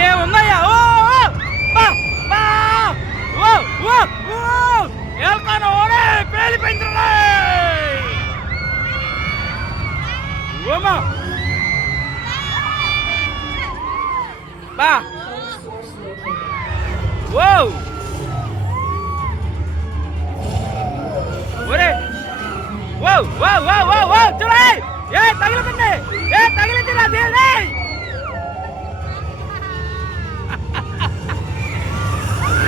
ఏముందయ్యా ఓ ఏల్కాన ఓడే పేలిపోయింది ఓమా బా ఓ ఒరే ఓ ఓ ఓ ఓ ఓ చూడే ఏ తగిలింది రా దేలే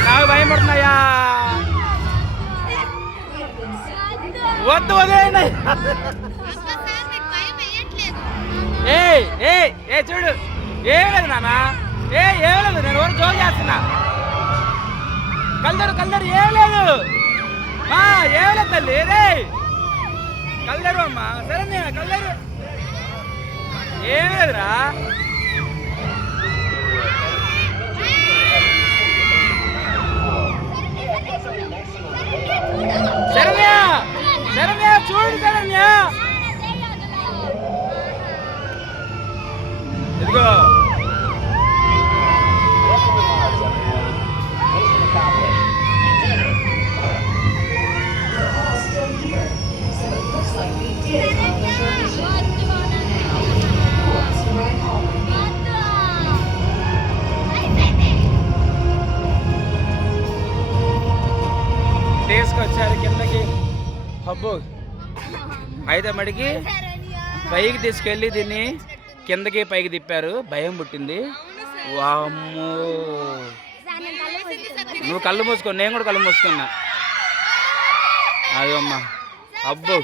నాకు భయం పడుతున్నాయా వద్దు వదిలేయండి ఏ చూడు ఏం లేదు నాన్న ఏం లేదు నేను ఎవరు జోలు చేస్తున్నా కలదరు ఏం లేదు ఏం లేదు తల్లి రే కలదరు అమ్మా సరే కలదరు ఏం లేదురా శరణ్య చూడు శరణ్య ఇదిగో తీసుకొచ్చారు కిందకి అబ్బో అయితే మడికి పైకి తీసుకెళ్ళి దీన్ని కిందకి పైకి తిప్పారు భయం పుట్టింది వామ్మో నువ్వు కళ్ళు మూసుకో నేను కూడా కళ్ళు మూసుకున్నా అది అమ్మా అబ్బో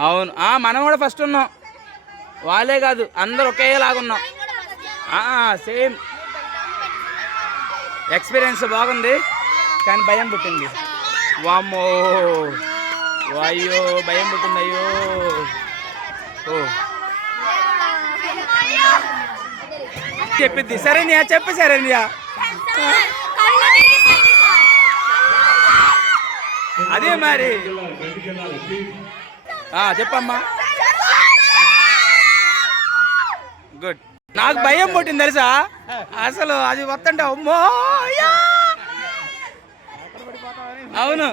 అవును మనం కూడా ఫస్ట్ ఉన్నాం వాళ్ళే కాదు అందరు ఒకేలాగున్నాం సేమ్ ఎక్స్పీరియన్స్ బాగుంది కానీ భయం పుట్టింది వామ్మో అయ్యో భయం పుట్టింది అయ్యో ఓ చెప్పింది సరేనియా చెప్పు సరేనియా అదే మరి చెప్పమ్మా గుడ్ నాకు భయం పుట్టింది తెలుసా అసలు అది వస్తుంటే అమ్మో అవును